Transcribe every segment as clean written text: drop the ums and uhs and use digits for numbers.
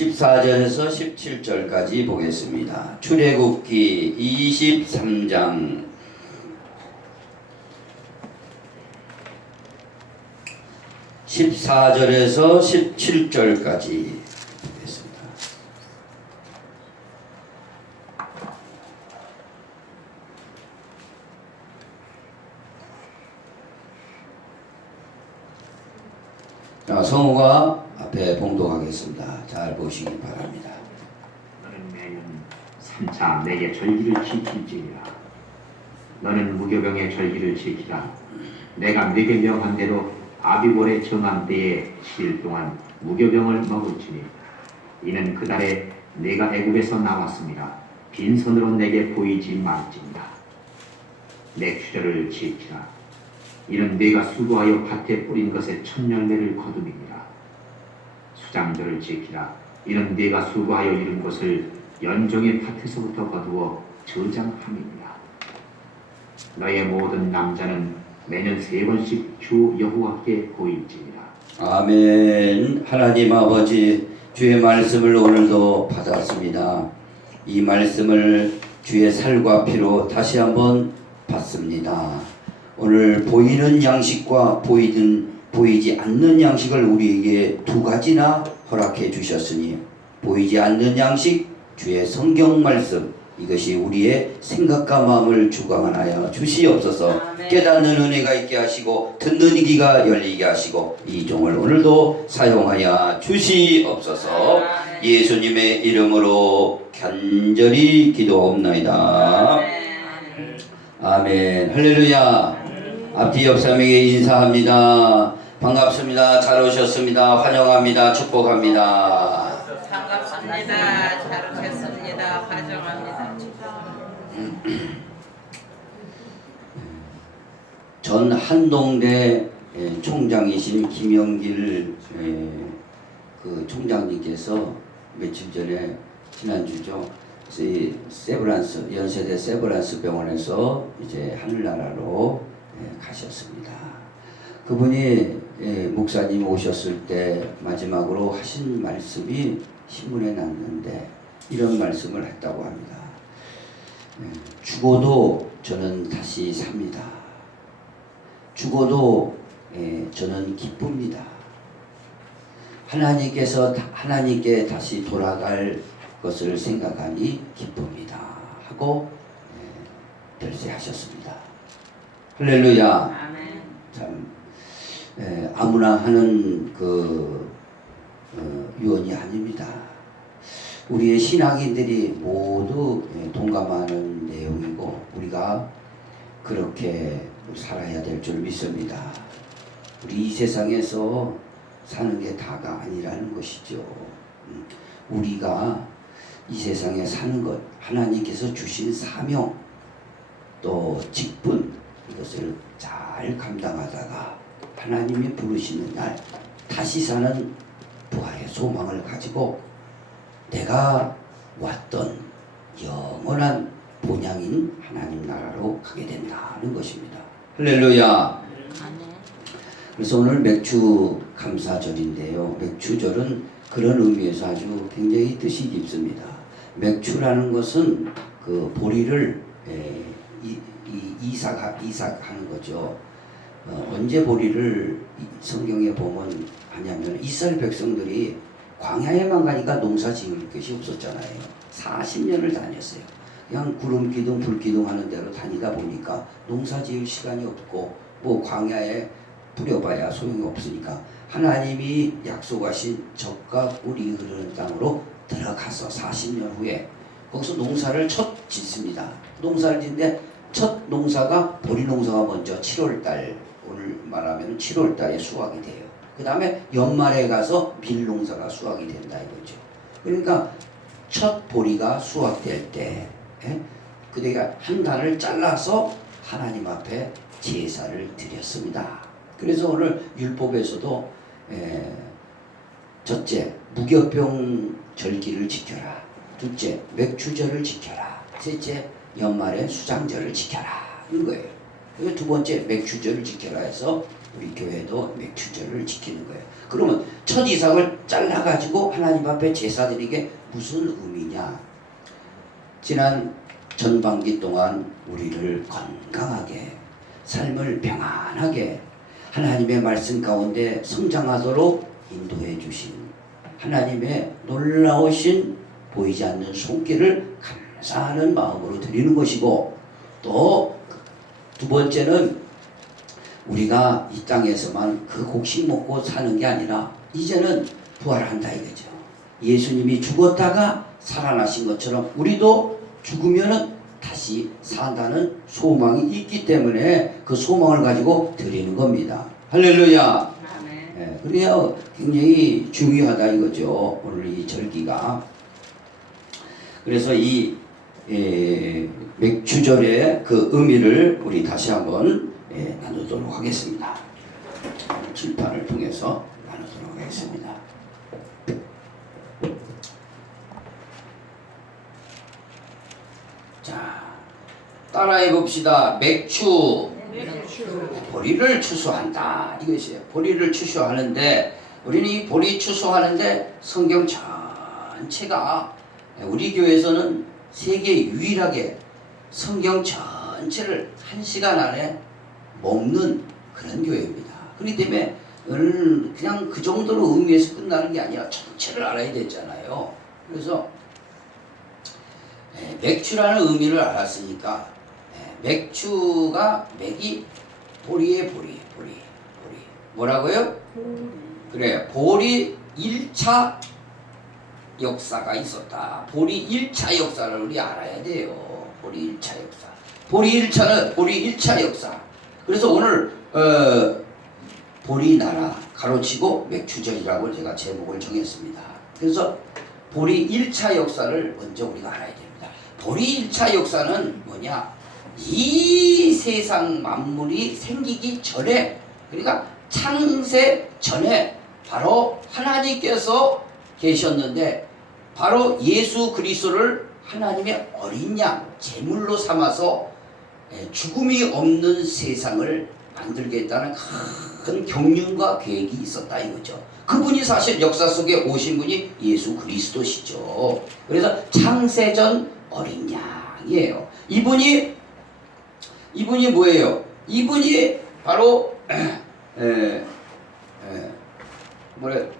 14절에서 17절까지 보겠습니다. 출애굽기 23장 14절에서 17절까지 보겠습니다. 자, 성우가 앞에 봉독하겠습니다. 잘 보시기 바랍니다. 너는 매년 3차 내게 절기를 지킬지니라. 너는 무교병의 절기를 지키라. 내가 네게 명한 대로 아비볼에 정한 때에 7일 동안 무교병을 먹을지니 이는 그 달에 내가 애굽에서 나왔습니다. 빈손으로 내게 보이지 말지니라. 맥주절을 지키라. 이는 네가 수고하여 밭에 뿌린 것의 첫 열매를 거둠이니라. 수장절을 지키라. 이는 네가 수고하여 이룬 것을 연종의 밭에서부터 거두어 저장함이니라. 너의 모든 남자는 매년 3번씩 주 여호와께 보일지니라. 아멘. 하나님 아버지, 주의 말씀을 오늘도 받았습니다. 이 말씀을 주의 살과 피로 다시 한번 받습니다. 오늘 보이는 양식과 보이지 않는 양식을 우리에게 두 가지나 허락해 주셨으니, 보이지 않는 양식, 주의 성경 말씀, 이것이 우리의 생각과 마음을 주관하여 주시옵소서. 아멘. 깨닫는 은혜가 있게 하시고 듣는 귀가 열리게 하시고 이 종을 오늘도 사용하여 주시옵소서. 아멘. 예수님의 이름으로 간절히 기도옵나이다. 아멘. 아멘. 할렐루야. 앞뒤 옆사람에게 인사합니다. 반갑습니다. 잘 오셨습니다. 환영합니다. 축복합니다. 반갑습니다. 잘 오셨습니다. 환영합니다. 전 한동대 총장이신 김영길 그 총장님께서 며칠 전에 지난주죠. 세브란스 연세대 세브란스 병원에서 이제 하늘나라로 가셨습니다. 그분이 목사님 오셨을 때 마지막으로 하신 말씀이 신문에 났는데 이런 말씀을 했다고 합니다. 죽어도 저는 다시 삽니다. 죽어도 저는 기쁩니다. 하나님께 다시 돌아갈 것을 생각하니 기쁩니다. 하고 별세하셨습니다. 할렐루야. 아멘. 참 아무나 하는 유언이 아닙니다. 우리의 신앙인들이 모두 동감하는 내용이고 우리가 그렇게 살아야 될 줄 믿습니다. 우리 이 세상에서 사는 게 다가 아니라는 것이죠. 우리가 이 세상에 사는 것, 하나님께서 주신 사명, 또 직분, 이것을 잘 감당하다가 하나님이 부르시는 날 다시 사는 부활의 소망을 가지고 내가 왔던 영원한 본향인 하나님 나라로 가게 된다는 것입니다. 할렐루야. 아멘. 그래서 오늘 맥주 감사절인데요. 맥주절은 그런 의미에서 아주 굉장히 뜻이 깊습니다. 맥주라는 것은 그 보리를 이삭하는 거죠. 언제 보리를 성경에 보면 하냐면 이스라엘 백성들이 광야에만 가니까 농사 지을 것이 없었잖아요. 40년을 다녔어요. 그냥 구름 기둥, 불 기둥 하는 대로 다니다 보니까 농사 지을 시간이 없고 뭐 광야에 뿌려봐야 소용이 없으니까 하나님이 약속하신 젖과 꿀이 흐르는 땅으로 들어가서 40년 후에 거기서 농사를 첫 짓습니다. 농사를 짓는데 첫 농사가 보리 농사가 먼저 7월달, 오늘 말하면 7월달에 수확이 돼요. 그 다음에 연말에 가서 밀 농사가 수확이 된다 이거죠. 그러니까 첫 보리가 수확될 때 그대가 한 단을 잘라서 하나님 앞에 제사를 드렸습니다. 그래서 오늘 율법에서도 첫째 무교병 절기를 지켜라. 둘째 맥주절을 지켜라. 셋째 연말에 수장절을 지켜라. 이거예요. 그리고 두 번째 맥주절을 지켜라 해서 우리 교회도 맥추절을 지키는 거예요. 그러면 첫 이삭을 잘라가지고 하나님 앞에 제사 드리게 무슨 의미냐? 지난 전반기 동안 우리를 건강하게, 삶을 평안하게 하나님의 말씀 가운데 성장하도록 인도해 주신 하나님의 놀라우신 보이지 않는 손길을 감사하는 마음으로 드리는 것이고, 또 두 번째는 우리가 이 땅에서만 그 곡식 먹고 사는 게 아니라 이제는 부활한다 이거죠. 예수님이 죽었다가 살아나신 것처럼 우리도 죽으면은 다시 산다는 소망이 있기 때문에 그 소망을 가지고 드리는 겁니다. 할렐루야. 네, 그래야 굉장히 중요하다 이거죠. 오늘 이 절기가. 그래서 이 맥추절의 그 의미를 우리 다시 한번 나누도록 하겠습니다. 칠판을 통해서 나누도록 하겠습니다. 자, 따라해 봅시다. 맥추. 보리를 추수한다. 이것이에요. 보리를 추수하는데, 우리는 이 보리 추수하는데 성경 전체가, 우리 교회에서는 세계 유일하게 성경 전체를 1시간 안에 먹는 그런 교회입니다. 그렇기 때문에 오늘 그냥 그 정도로 의미해서 끝나는 게 아니라 전체를 알아야 되잖아요. 그래서 맥추라는 의미를 알았으니까, 맥추가 맥이 보리의 보리. 뭐라고요? 그래, 보리 1차 역사가 있었다. 보리 1차 역사를 우리 알아야 돼요. 보리 1차 역사. 보리 1차 역사. 그래서 오늘 보리 나라 가로치고 맥추절이라고 제가 제목을 정했습니다. 그래서 보리 1차 역사를 먼저 우리가 알아야 됩니다. 보리 1차 역사는 뭐냐? 이 세상 만물이 생기기 전에, 그러니까 창세 전에 바로 하나님께서 계셨는데, 바로 예수 그리스도를 하나님의 어린 양 제물로 삼아서 죽음이 없는 세상을 만들겠다는 큰 경륜과 계획이 있었다 이거죠. 그분이 사실 역사 속에 오신 분이 예수 그리스도시죠. 그래서 창세전 어린 양이에요. 이분이 뭐예요? 이분이 바로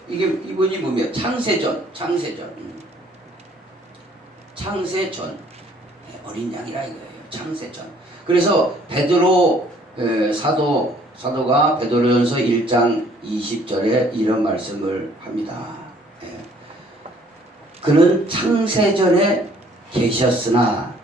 이분이 뭐면 창세전 어린 양이라 이거예요. 창세전. 그래서 베드로 사도가 베드로전서 1장 20절에 이런 말씀을 합니다. 그는 창세전에 계셨으나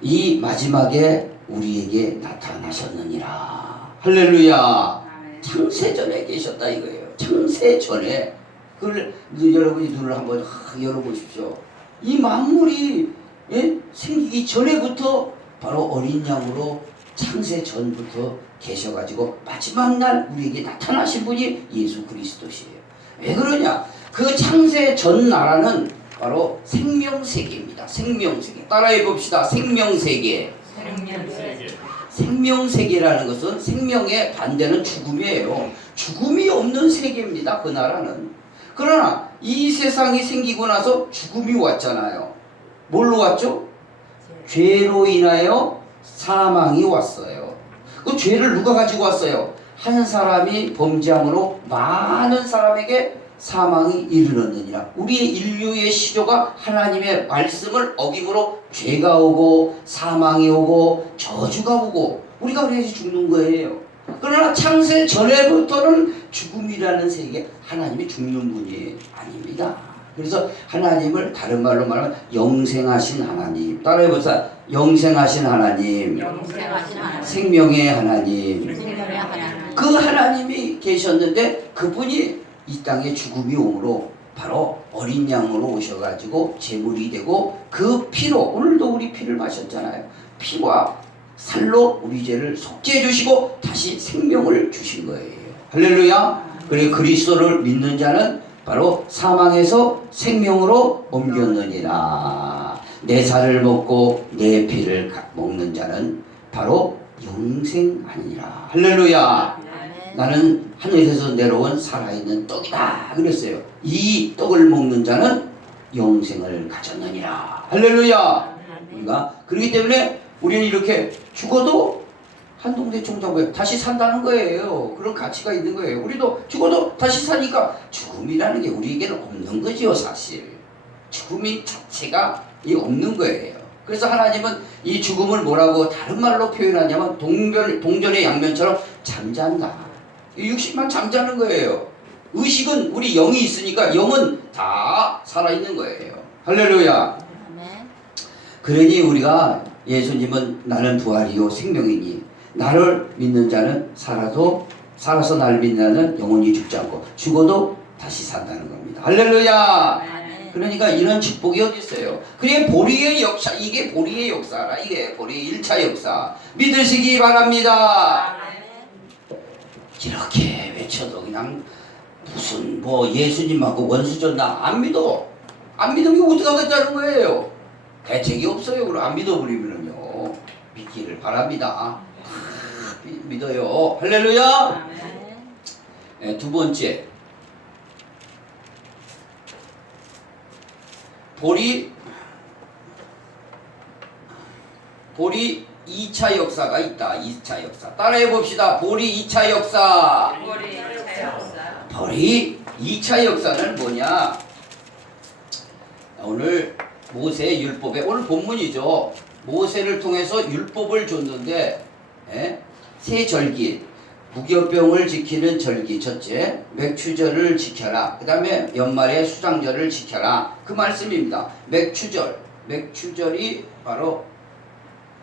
이 마지막에 우리에게 나타나셨느니라. 할렐루야. 창세전에 계셨다 이거예요. 창세전에. 그걸 여러분이 눈을 한번 열어보십시오. 이 만물이 생기기 전에부터 바로 어린 양으로 창세 전부터 계셔가지고 마지막 날 우리에게 나타나신 분이 예수 그리스도시에요. 왜 그러냐? 그 창세 전 나라는 바로 생명세계입니다. 생명세계. 따라해 봅시다. 생명세계. 생명세계라는 것은 생명의 반대는 죽음이에요. 죽음이 없는 세계입니다. 그 나라는. 그러나 이 세상이 생기고 나서 죽음이 왔잖아요. 뭘로 왔죠? 죄로 인하여 사망이 왔어요. 그 죄를 누가 가지고 왔어요? 한 사람이 범죄함으로 많은 사람에게 사망이 이르렀느니라. 우리의 인류의 시조가 하나님의 말씀을 어김으로 죄가 오고 사망이 오고 저주가 오고 우리가 그래서 죽는 거예요. 그러나 창세 전에부터는 죽음이라는 세계, 하나님이 죽는 분이 아닙니다. 그래서 하나님을 다른 말로 말하면 영생하신 하나님. 따라해보세요. 영생하신 하나님. 생명의 하나님. 그 하나님이 계셨는데 그분이 이 땅에 죽음이 오므로 바로 어린 양으로 오셔가지고 제물이 되고 그 피로, 오늘도 우리 피를 마셨잖아요. 피와 살로 우리 죄를 속죄해 주시고 다시 생명을 주신 거예요. 할렐루야. 그리고 그리스도를 믿는 자는 바로 사망에서 생명으로 옮겼느니라. 내 살을 먹고 내 피를 먹는 자는 바로 영생 아니니라. 할렐루야. 아멘. 나는 하늘에서 내려온 살아있는 떡이다 그랬어요. 이 떡을 먹는 자는 영생을 가졌느니라. 할렐루야. 아멘. 우리가 그렇기 때문에 우리는 이렇게 죽어도 한동대 총장부에 다시 산다는 거예요. 그런 가치가 있는 거예요. 우리도 죽어도 다시 사니까 죽음이라는 게 우리에게는 없는 거지요. 사실 죽음이 자체가 없는 거예요. 그래서 하나님은 이 죽음을 뭐라고 다른 말로 표현하냐면 동전의 양면처럼 잠잔다. 육신만 잠자는 거예요. 의식은 우리 영이 있으니까 영은 다 살아있는 거예요. 할렐루야. 아멘. 그러니 우리가 예수님은 나는 부활이요 생명이니 나를 믿는 자는 살아서 나를 믿는 자는 영원히 죽지 않고 죽어도 다시 산다는 겁니다. 할렐루야. 아멘. 그러니까 이런 축복이 어디 있어요? 그게 보리의 역사, 이게 보리의 역사라. 이게 보리의 1차 역사 믿으시기 바랍니다. 아멘. 이렇게 외쳐도 그냥 무슨 뭐 예수님하고 원수졌나 안 믿어. 안 믿으면 어떻게 하겠다는 거예요? 대책이 없어요. 그럼 안 믿어버리면요 믿기를 바랍니다. 믿어요. 할렐루야. 아멘. 네, 두 번째 보리 2차 역사가 있다. 2차 역사 따라해 봅시다. 보리 2차 역사. 우리 자연사. 보리 2차 역사는 뭐냐? 오늘 모세 율법에 오늘 본문이죠. 모세를 통해서 율법을 줬는데 세 절기 무교병을 지키는 절기 첫째 맥추절을 지켜라. 그 다음에 연말에 수장절을 지켜라. 그 말씀입니다. 맥추절이 바로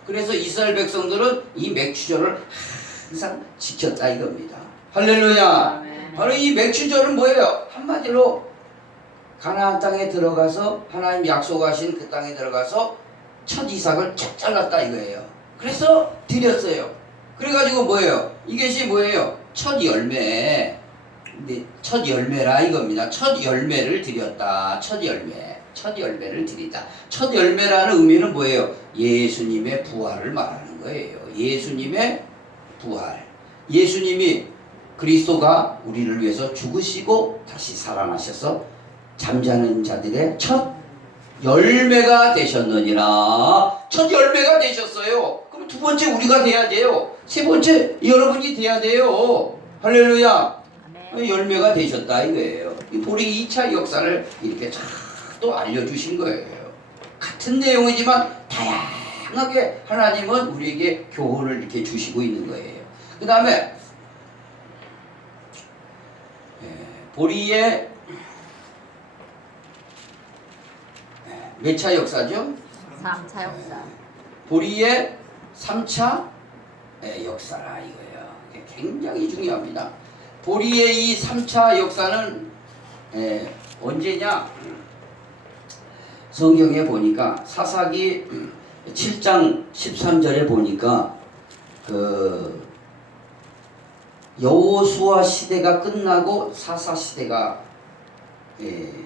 그래서 이스라엘 백성들은 이 맥추절을 항상 지켰다 이겁니다. 할렐루야. 바로 이 맥추절은 뭐예요? 한마디로 가나안 땅에 들어가서 하나님 약속하신 그 땅에 들어가서 첫 이삭을 쫙 잘랐다 이거예요. 그래서 드렸어요. 그래가지고 뭐예요? 이것이 뭐예요? 첫 열매. 근데 첫 열매라 이겁니다. 첫 열매를 드렸다. 첫 열매를 드리다. 첫 열매라는 의미는 뭐예요? 예수님의 부활을 말하는 거예요. 예수님의 부활. 예수님이 그리스도가 우리를 위해서 죽으시고 다시 살아나셔서 잠자는 자들의 첫 열매가 되셨느니라. 첫 열매가 되셨어요. 그럼 두 번째 우리가 돼야 돼요. 세 번째 여러분이 돼야 돼요. 할렐루야. 아멘. 열매가 되셨다 이거예요. 이 보리 2차 역사를 이렇게 또 알려주신 거예요. 같은 내용이지만 다양하게 하나님은 우리에게 교훈을 이렇게 주시고 있는 거예요. 그 다음에 보리의 몇 차 역사죠? 3차 역사. 보리의 3차 역사라 이거예요. 이게 굉장히 중요합니다. 보리의 이 3차 역사는 언제냐? 성경에 보니까 사사기 7장 13절에 보니까 그 여호수아 시대가 끝나고 사사 시대가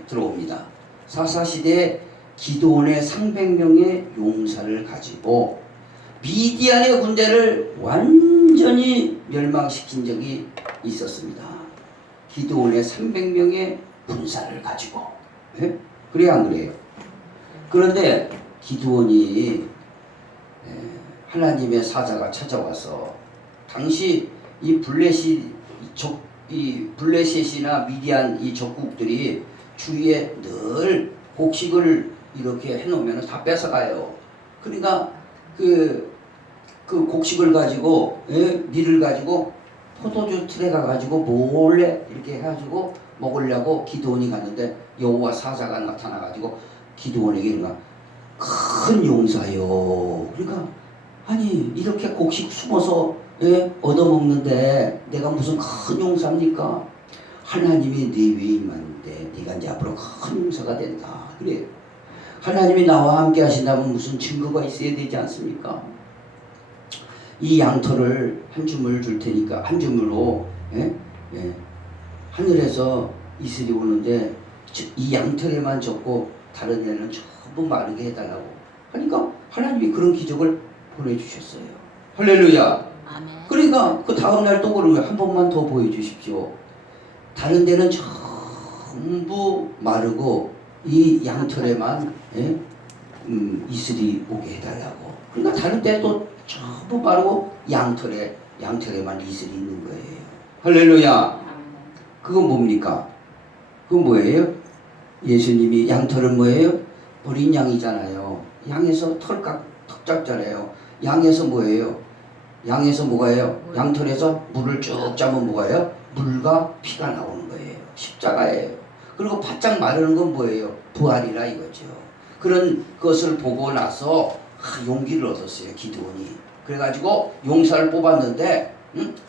들어옵니다. 사사 시대에 기드온의 300명의 용사를 가지고 미디안의 군대를 완전히 멸망시킨 적이 있었습니다. 기드온의 300명의 군사를 가지고. 그래야 안 그래요? 그런데 기드온이 하나님의 사자가 찾아와서 당시 이 블레셋이나 미디안 이 적국들이 주위에 늘 곡식을 이렇게 해놓으면 다 뺏어가요. 그러니까 그 곡식을 가지고 밀을 가지고 포도주 틀에 가가지고 몰래 이렇게 해가지고 먹으려고 기드온이 갔는데 여호와 사자가 나타나가지고 기드온에게 이런가 큰 용사요. 그러니까 아니 이렇게 곡식 숨어서 얻어먹는데 내가 무슨 큰 용사입니까? 하나님이 네 위에 임하는데 네가 이제 앞으로 큰 용사가 된다. 그래요. 하나님이 나와 함께 하신다면 무슨 증거가 있어야 되지 않습니까? 이 양털을 한 주물 줄 테니까 한 주물로 하늘에서 이슬이 오는데 이 양털에만 젖고 다른 데는 전부 마르게 해달라고 하니까 하나님이 그런 기적을 보내주셨어요. 할렐루야. 아멘. 그러니까 그 다음날 또 그러고요. 한 번만 더 보여주십시오. 다른 데는 전부 마르고 이 양털에만 이슬이 오게 해달라고. 그러니까 다른 데도 전부 마르고 양털에만 이슬이 있는 거예요. 할렐루야. 그건 뭡니까? 그건 뭐예요? 예수님이 양털은 뭐예요? 어린 양이잖아요. 양에서 턱 잡잖아요. 양에서 뭐예요? 양에서 뭐가요? 양털에서 물을 쭉 짜면 뭐가요? 물과 피가 나오는 거예요. 십자가예요. 그리고 바짝 마르는 건 뭐예요? 부활이라 이거죠. 그런 것을 보고 나서 용기를 얻었어요. 기드온이. 그래가지고 용사를 뽑았는데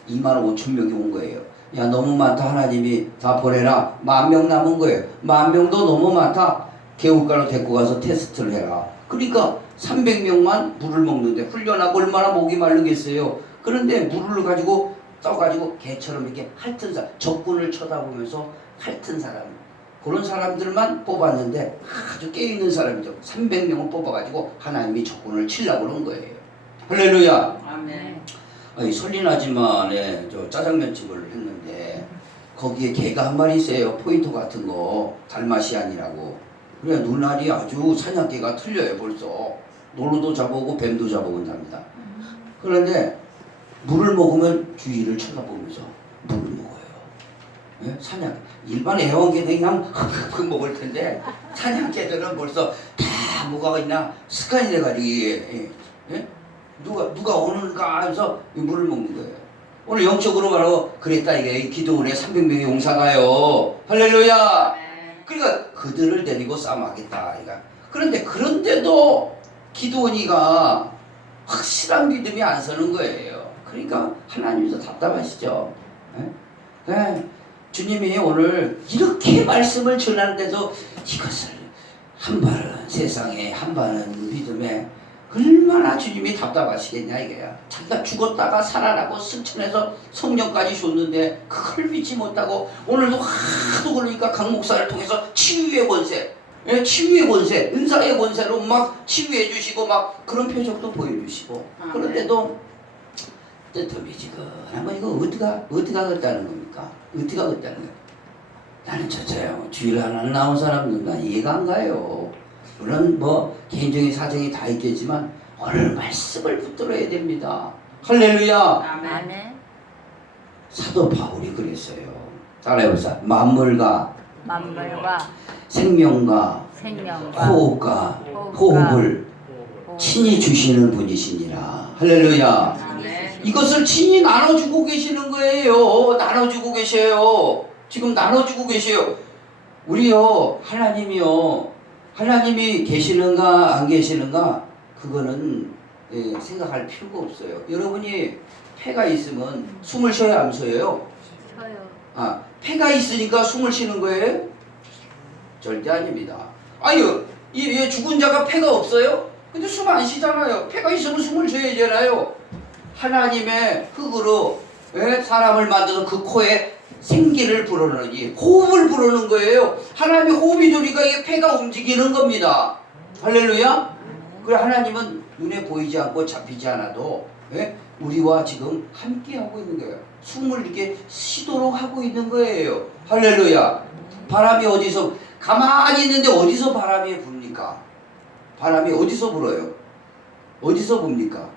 2만 5천 명이 온 거예요. 야, 너무 많다. 하나님이 다 보내라. 10,000명 남은 거예요. 10,000명도 너무 많다. 개울가로 데리고 가서 테스트를 해라. 그러니까 300명만 물을 먹는데 훈련하고 얼마나 목이 마르겠어요. 그런데 물을 가지고 떠가지고 개처럼 이렇게 핥은 사람, 적군을 쳐다보면서 핥은 사람, 그런 사람들만 뽑았는데 아주 깨있는 사람이죠. 300명을 뽑아가지고 하나님이 적군을 치려고 그런 거예요. 할렐루야. 아멘. 아니, 설린하지만 저 짜장면집을 했는데 거기에 개가 한 마리 있어요. 포인트 같은 거 달마시안이라고. 그래 눈알이 아주 사냥개가 틀려요. 벌써 노루도 잡아오고 뱀도 잡아온답니다. 그런데 물을 먹으면 주위를 쳐다보면서 물을 먹어요. 예? 사냥 일반 애완개는 그냥 먹을 텐데 사냥개들은 벌써 다 뭐가 있나 습관이 돼가지고 예? 누가 오는가 해서 물을 먹는 거예요. 오늘 영적으로 바로 그랬다 이게 기도원에 300명의 용사가요. 할렐루야. 그러니까 그들을 데리고 싸움하겠다. 그런데도 기도원이가 확실한 믿음이 안 서는 거예요. 그러니까 하나님도 답답하시죠. 네? 주님이 오늘 이렇게 말씀을 전하는데도 이것을 한 발은 세상에 한 발은 믿음에 얼마나 주님이 답답하시겠냐 이거야. 자기가 죽었다가 살아나고 승천해서 성령까지 줬는데 그걸 믿지 못하고 오늘도 하도 그러니까 강 목사를 통해서 치유의 권세, 치유의 권세, 은사의 권세로 막 치유해 주시고 막 그런 표적도 보여주시고 그런데도 뜨뜻미지근한 거 이거 어디가 그랬다는 겁니까? 어디가 그랬다는 거야? 나는 저요 주일 하나는 나온 사람들은 난 이해가 안 가요. 물론 뭐 개인적인 사정이 다 있겠지만 오늘 말씀을 붙들어야 됩니다. 할렐루야. 아멘. 사도 바울이 그랬어요. 따라해보자. 만물과 생명과 호흡과 호흡을 친히 주시는 분이시니라. 할렐루야. 아멘. 이것을 친히 나눠주고 계시는 거예요. 나눠주고 계셔요. 지금 나눠주고 계셔요. 우리요 하나님이 계시는가 안 계시는가 그거는 생각할 필요가 없어요. 여러분이 폐가 있으면 숨을 쉬어야 안 쉬어요? 쉬어요. 폐가 있으니까 숨을 쉬는 거예요? 절대 아닙니다. 아유, 이 죽은 자가 폐가 없어요? 근데 숨 안 쉬잖아요. 폐가 있으면 숨을 쉬어야 되잖아요. 하나님의 흙으로 사람을 만들어서 그 코에 생기를 불어넣으니 호흡을 불어넣는 거예요. 하나님의 호흡이 들으니까 이 폐가 움직이는 겁니다. 할렐루야. 그래 하나님은 눈에 보이지 않고 잡히지 않아도 우리와 지금 함께 하고 있는 거예요. 숨을 이렇게 쉬도록 하고 있는 거예요. 할렐루야. 바람이 어디서 가만히 있는데 어디서 바람이 붑니까? 바람이 어디서 불어요? 어디서 붑니까?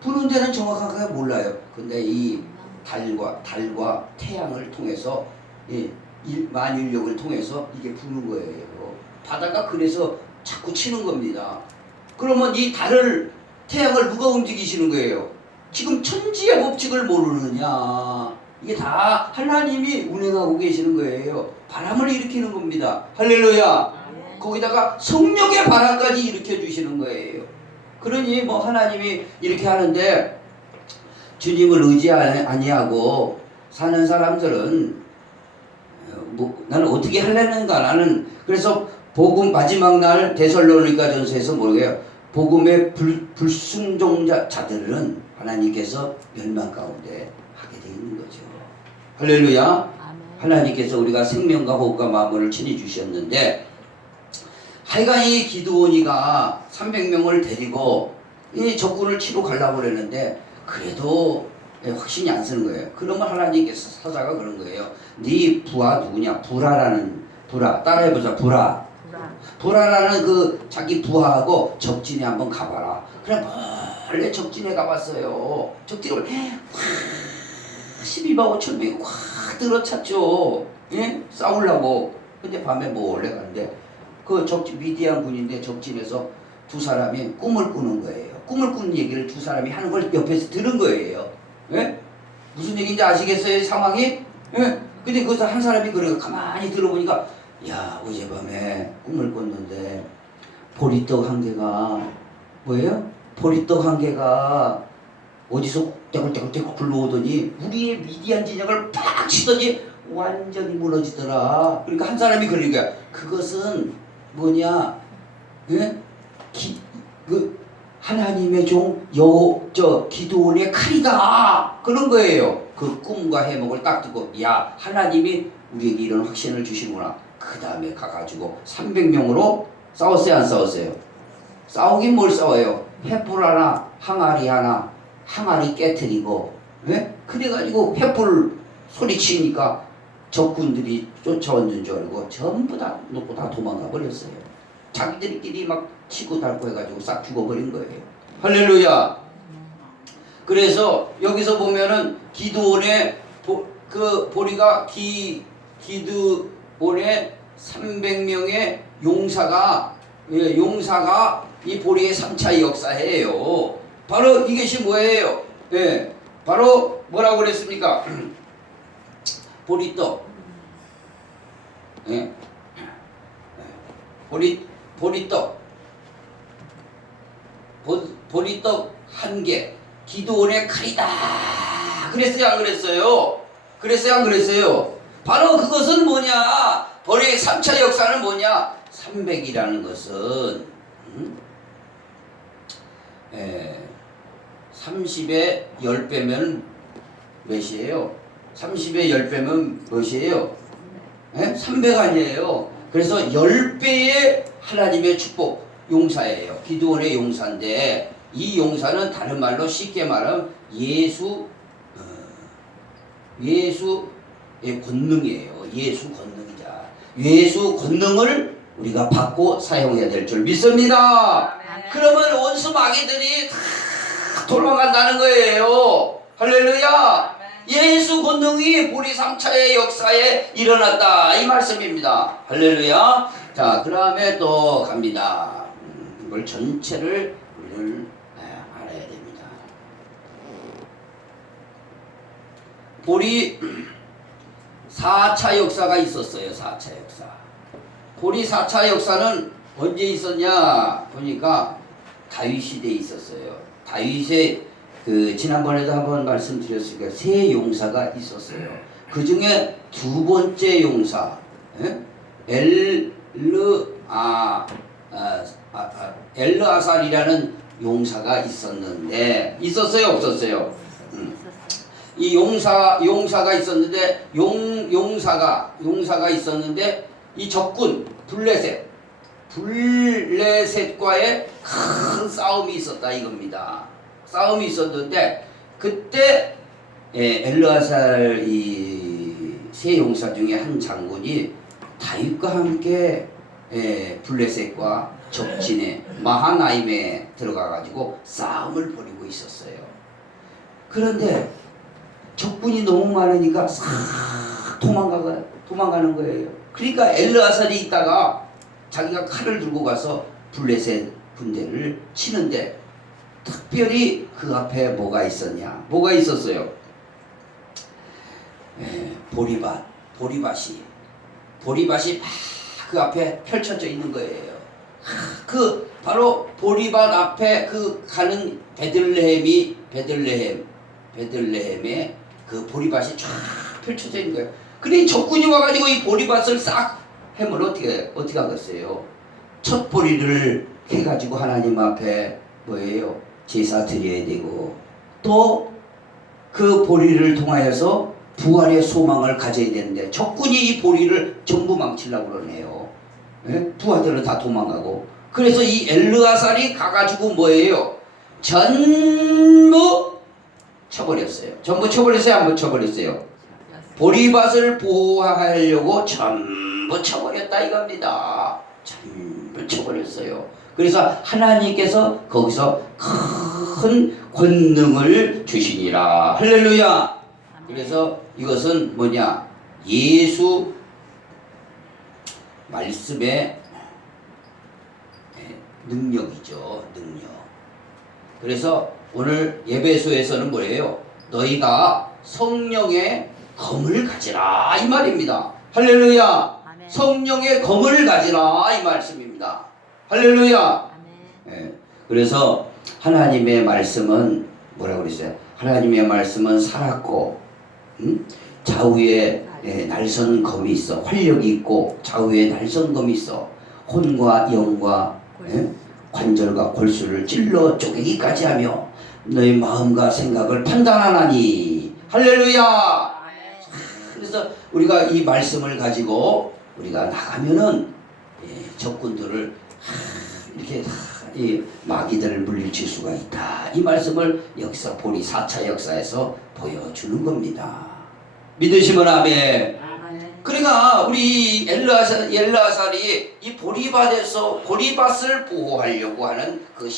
부는 데는 정확하게 몰라요. 근데 이 달과 태양을 통해서 만유력을 통해서 이게 부는 거예요. 바다가 그래서 자꾸 치는 겁니다. 그러면 이 태양을 누가 움직이시는 거예요? 지금 천지의 법칙을 모르느냐? 이게 다 하나님이 운행하고 계시는 거예요. 바람을 일으키는 겁니다. 할렐루야. 거기다가 성령의 바람까지 일으켜 주시는 거예요. 그러니 뭐 하나님이 이렇게 하는데 주님을 의지 아니하고 사는 사람들은 나는 어떻게 하려는가. 나는 그래서 복음 마지막 날 데살로니가 전서에서 뭐예요? 복음의 불순종자들은 하나님께서 멸망 가운데 하게 되어 있는 거죠. 할렐루야. 아멘. 하나님께서 우리가 생명과 호흡과 마음을 친히 주셨는데 하여간 이 기드온이가 300명을 데리고 이 적군을 치러 가려고 그랬는데 그래도 확신이 안 쓰는 거예요. 그러면 하나님께서 사자가 그런 거예요. 네 부하 누구냐? 부라 따라해보자. 부라. 불안. 부라라는 그 자기 부하하고 적진에 한번 가봐라. 그래 원래 적진에 가봤어요. 적진을 12만 5천 명이 확 들어찼죠. 예? 싸우려고. 근데 밤에 몰래 가는데 그 적진 미디안 군인데 적진에서 두 사람이 꿈을 꾸는 거예요. 꿈을 꾸는 얘기를 두 사람이 하는 걸 옆에서 들은 거예요. 예? 무슨 얘기인지 아시겠어요? 이 상황이? 예? 근데 거기서 한 사람이 그래요. 가만히 들어보니까 야 어젯밤에 꿈을 꿨는데 보리떡 한 개가 뭐예요? 보리떡 한 개가 어디서 떼굴떼굴떼굴 굴러오더니 우리의 미디안 진영을 팍 치더니 완전히 무너지더라. 그러니까 한 사람이 그러는 거야. 그것은 뭐냐? 예? 그 하나님의 종 기드온의 칼이다. 그런 거예요. 그 꿈과 해몽을 딱 듣고 야 하나님이 우리에게 이런 확신을 주시구나. 그 다음에 가가지고 300명으로 싸웠어요 안 싸웠어요? 싸우긴 뭘 싸워요? 횃불 하나 항아리 하나 항아리 깨트리고 예? 그래가지고 횃불 소리치니까 적군들이 쫓아오는 줄 알고 전부 다 놓고 다 도망가 버렸어요. 자기들끼리 막 치고 달고 해가지고 싹 죽어버린 거예요. 할렐루야. 그래서 여기서 보면은 기드온의 그 보리가 기드온의 300명의 용사가 이 보리의 3차 역사예요. 바로 이것이 뭐예요? 예, 바로 뭐라고 그랬습니까? 보리떡. 예, 보리떡. 보리떡 한 개. 기드온의 칼이다. 그랬어요 안 그랬어요? 그랬어요 안 그랬어요? 바로 그것은 뭐냐? 보리의 3차 역사는 뭐냐? 300이라는 것은 30에 10배면 몇이에요? 30에 10배면 몇이에요? 300 아니에요. 그래서 10배의 하나님의 축복 용사예요. 기드온의 용사인데 이 용사는 다른 말로 쉽게 말하면 예수의 권능이에요. 예수 권능이자 예수 권능을 우리가 받고 사용해야 될 줄 믿습니다. 그러면 원수 마귀들이 다 도망간다는 거예요. 할렐루야. 예수 권능이 보리 3차의 역사에 일어났다 이 말씀입니다. 할렐루야. 자, 그 다음에 또 갑니다. 이걸 전체를 우리는 알아야 됩니다. 보리 4차 역사가 있었어요. 4차 역사. 보리 4차 역사는 언제 있었냐 보니까 다윗 시대에 있었어요. 다윗의 지난번에도 한번 말씀드렸으니까 세 용사가 있었어요. 그 중에 두 번째 용사 엘르아살이라는 용사가 있었는데 있었어요 없었어요? 이 용사가 있었는데 용사가 있었는데 이 적군 블레셋과의 큰 싸움이 있었다 이겁니다. 싸움이 있었는데 그때 엘르아살 이 세 용사 중에 한 장군이 다윗과 함께 블레셋과 적진에 마하나임에 들어가가지고 싸움을 벌이고 있었어요. 그런데 적군이 너무 많으니까 싹 도망가는 거예요. 그러니까 엘르아살이 있다가 자기가 칼을 들고 가서 블레셋 군대를 치는데 특별히 그 앞에 뭐가 있었냐? 뭐가 있었어요? 보리밭이 막 그 앞에 펼쳐져 있는 거예요. 그 바로 보리밭 앞에 그 가는 베들레헴에 그 보리밭이 쫙 펼쳐져 있는 거예요. 그래 적군이 와가지고 이 보리밭을 싹 해면 어떻게 하겠어요? 첫 보리를 해가지고 하나님 앞에 뭐예요? 제사 드려야 되고 또 그 보리를 통하여서 부활의 소망을 가져야 되는데 적군이 이 보리를 전부 망치려고 그러네요. 부하들은 다 도망가고 그래서 이 엘르아살이 가가지고 뭐예요? 전부 쳐버렸어요. 전부 쳐버렸어요? 안 쳐버렸어요? 보리밭을 보호하려고 전부 쳐버렸다 이겁니다. 전부 쳐버렸어요. 그래서 하나님께서 거기서 큰 권능을 주시니라. 할렐루야. 그래서 이것은 뭐냐? 예수 말씀의 능력이죠. 능력. 그래서 오늘 예배소에서는 뭐예요? 너희가 성령의 검을 가지라 이 말입니다. 할렐루야. 아멘. 성령의 검을 가지라 이 말씀입니다. 할렐루야. 아멘. 예. 그래서 하나님의 말씀은 뭐라고 그랬어요? 하나님의 말씀은 살았고 좌우에 날선 검이 있어. 활력이 있고 좌우에 날선 검이 있어. 혼과 영과 관절과 골수를 찔러 쪼개기까지 하며 너의 마음과 생각을 판단하나니. 할렐루야. 그래서 우리가 이 말씀을 가지고 우리가 나가면은 적군들을 이렇게 이 마귀들을 물리칠 수가 있다. 이 말씀을 여기서 보리 4차 역사에서 보여주는 겁니다. 믿으시면 아멘. 그러니까 우리 엘르아살이 이 보리밭을 보호하려고 하는 그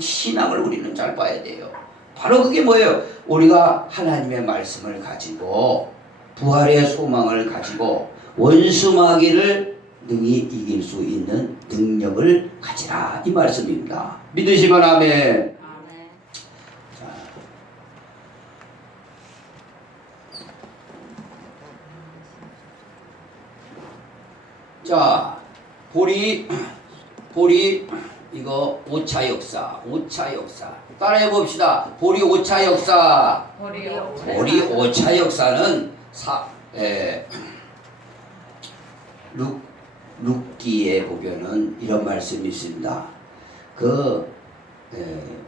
신앙을 우리는 잘 봐야 돼요. 바로 그게 뭐예요? 우리가 하나님의 말씀을 가지고 부활의 소망을 가지고 원수 마귀를 능히 이길 수 있는 능력을 가지라 이 말씀입니다. 믿으시면 아멘. 자, 보리 이거 5차 역사. 따라해 봅시다. 보리 5차 역사. 보리 보리 5차 역사는 룻기에 보면은 이런 말씀이 있습니다.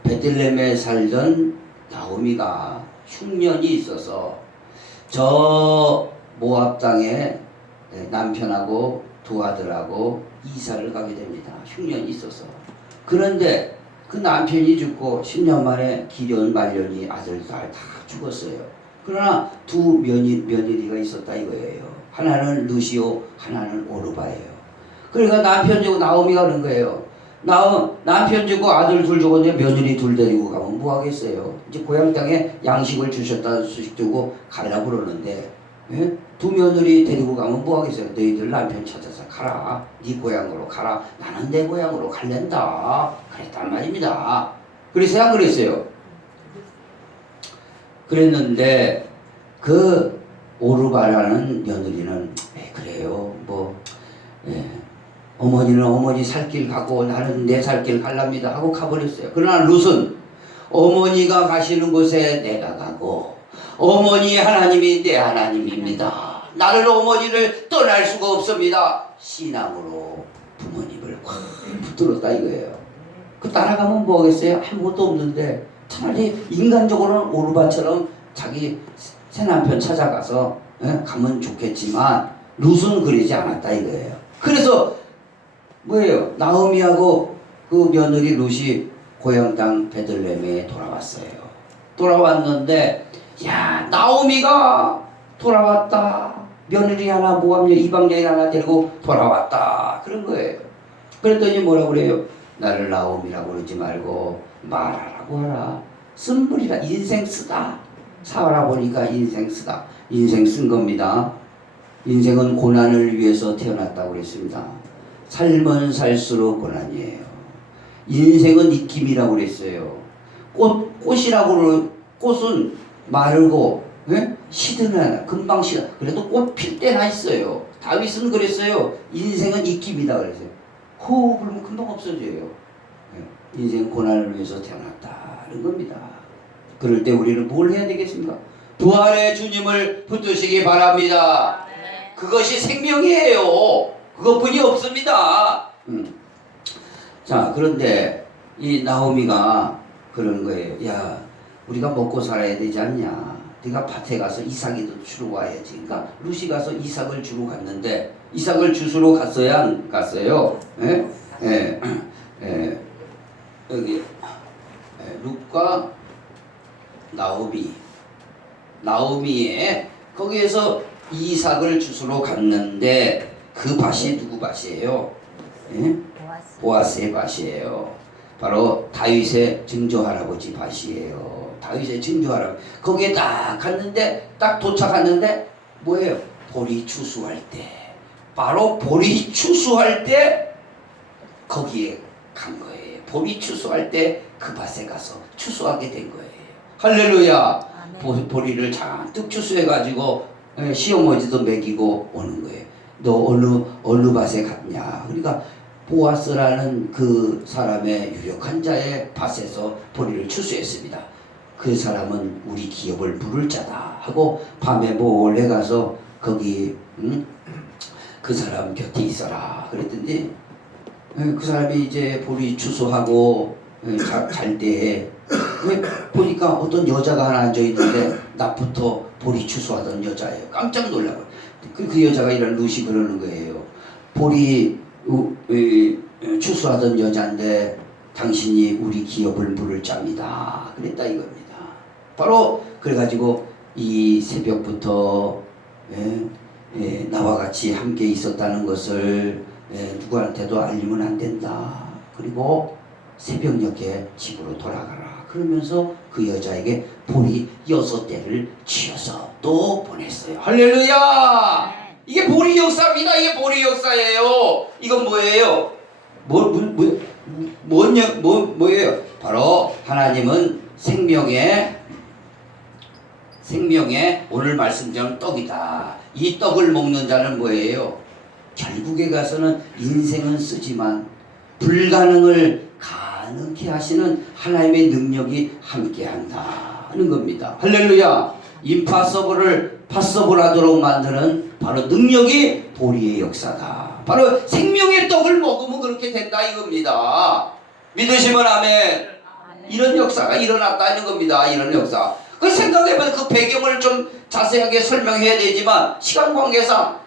베들레헴에 살던 나오미가 흉년이 있어서 저 모압 땅에 남편하고 두 아들하고 이사를 가게 됩니다. 흉년이 있어서. 그런데 그 남편이 죽고 10년 만에 기련 말년이 아들 딸 다 죽었어요. 그러나 두 며느리가 있었다 이거예요. 하나는 루시오, 하나는 오르바예요. 그러니까 남편 주고 나오미가 그런 거예요. 남편 주고 아들 둘 죽었는데 며느리 둘 데리고 가면 뭐 하겠어요. 이제 고향 땅에 양식을 주셨다는 소식 주고 가려고 그러는데 두 며느리 데리고 가면 뭐 하겠어요. 너희들 남편 찾아서 가라. 네 고향으로 가라. 나는 내 고향으로 갈랜다. 그랬단 말입니다. 그래서 안 그랬어요. 그랬는데 그 오르바라는 며느리는 그래요. 어머니는 어머니 살 길 가고 나는 내 살 길 갈랍니다 하고 가버렸어요. 그러나 룻은 어머니가 가시는 곳에 내가 가고 어머니의 하나님이 내 하나님입니다. 나를 어머니를 떠날 수가 없습니다. 신앙으로 부모님을 확 붙들었다 이거예요. 그 따라가면 뭐 하겠어요? 아무것도 없는데 차라리 인간적으로는 오르바처럼 자기 새남편 찾아가서 가면 좋겠지만 룻은 그러지 않았다 이거예요. 그래서 뭐예요? 나오미하고 그 며느리 룻이 고향 땅 베들레헴에 돌아왔어요. 돌아왔는데 야 나오미가 돌아왔다. 며느리 하나 모함녀 이방여인 하나 데리고 돌아왔다. 그런 거예요. 그랬더니 뭐라고 그래요? 나를 나오미라고 그러지 말고 말하라고 하라. 쓴물이라 인생 쓰다. 살아보니까 인생 쓰다. 인생 쓴 겁니다. 인생은 고난을 위해서 태어났다고 그랬습니다. 살면 살수록 고난이에요. 인생은 익힘이라고 그랬어요. 꽃은 마르고 시드는 금방 시드. 그래도 꽃 필 때나 있어요. 다윗은 그랬어요. 인생은 익힘이다 그랬어요. 호흡 불면 금방 없어져요. 인생 고난을 위해서 태어났다는 겁니다. 그럴 때 우리는 뭘 해야 되겠습니까? 부활의 주님을 붙드시기 바랍니다. 그것이 생명이에요. 그것뿐이 없습니다. 자, 그런데 이 나오미가 그러는 거예요. 야, 우리가 먹고 살아야 되지 않냐? 네가 밭에 가서 이삭이도 주러 와야지. 그러니까 룻이 가서 이삭을 주러 갔는데 이삭을 주스러 갔어야 안 갔어요? 여기 룻과 나오미의 거기에서 이삭을 주스러 갔는데 그 밭이 누구 밭이에요? 예? 보아스의 밭이에요. 바로 다윗의 증조 할아버지 밭이에요. 다윗의 증조 할아버지. 거기에 딱 갔는데 딱 도착했는데 뭐예요? 보리 추수할 때. 바로 보리 추수할 때 거기에 간 거예요. 보리 추수할 때 그 밭에 가서 추수하게 된 거예요. 할렐루야. 보리를 잔뜩 추수해가지고 시어머니도 먹이고 오는 거예요. 너 어느 밭에 갔냐? 그러니까 보아스라는 그 사람의 유력한 자의 밭에서 보리를 추수했습니다. 그 사람은 우리 기업을 물을 자다 하고 밤에 몰래 가서 거기 그 사람 곁에 있어라 그랬더니 그 사람이 이제 보리 추수하고 잘 때에 보니까 어떤 여자가 하나 앉아 있는데 낮부터 보리 추수하던 여자예요. 깜짝 놀라고. 그 여자가 이런 루시 그러는 거예요. 보리 추수하던 여자인데 당신이 우리 기업을 물을 자입니다. 그랬다 이겁니다. 바로 그래가지고 이 새벽부터 나와 같이 함께 있었다는 것을 누구한테도 알리면 안 된다. 그리고 새벽녘에 집으로 돌아가라. 그러면서 그 여자에게 보리 6대를 쥐어서 또 보냈어요. 할렐루야! 이게 보리 역사입니다. 이게 보리 역사예요. 이건 뭐예요? 뭐예요? 바로 하나님은 생명의 오늘 말씀처럼 떡이다. 이 떡을 먹는 자는 뭐예요? 결국에 가서는 인생은 쓰지만 불가능을 가능케 하시는 하나님의 능력이 함께한다 하는 겁니다. 할렐루야. 임파서블을 파서블하도록 만드는 바로 능력이 보리의 역사다. 바로 생명의 떡을 먹으면 그렇게 된다 이겁니다. 믿으시면 아멘. 이런 역사가 일어났다는 겁니다. 이런 역사. 그 생각해보면 그 배경을 좀 자세하게 설명해야 되지만 시간 관계상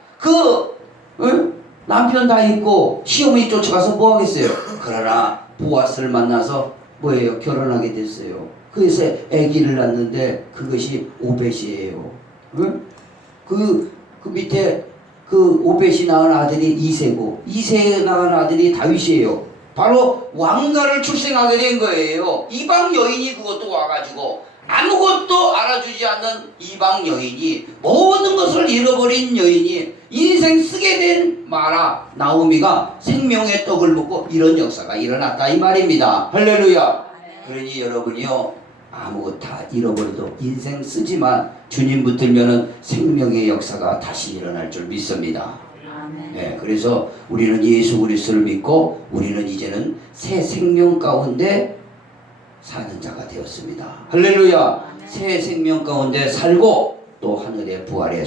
남편 다 있고 시어머니 쫓아가서 뭐 하겠어요. 그러나 보아스를 만나서 뭐예요? 결혼하게 됐어요. 그래서 아기를 낳는데 그것이 오벳이에요. 그 밑에 그 오벳이 낳은 아들이 이새고 이새 낳은 아들이 다윗이에요. 바로 왕가를 출생하게 된 거예요. 이방 여인이 그것도 와가지고 아무것도 알아주지 않는 이방 여인이 모든 것을 잃어버린 여인이 인생 쓰게 된 마라 나오미가 생명의 떡을 먹고 이런 역사가 일어났다 이 말입니다. 할렐루야. 그러니 여러분이요 아무것 다 잃어버려도 인생 쓰지만 주님 붙들면은 생명의 역사가 다시 일어날 줄 믿습니다. 네, 그래서 우리는 예수 그리스도를 믿고 우리는 이제는 새 생명 가운데 사는 자가 되었습니다. 할렐루야. 새 생명 가운데 살고 또 하늘의 부활의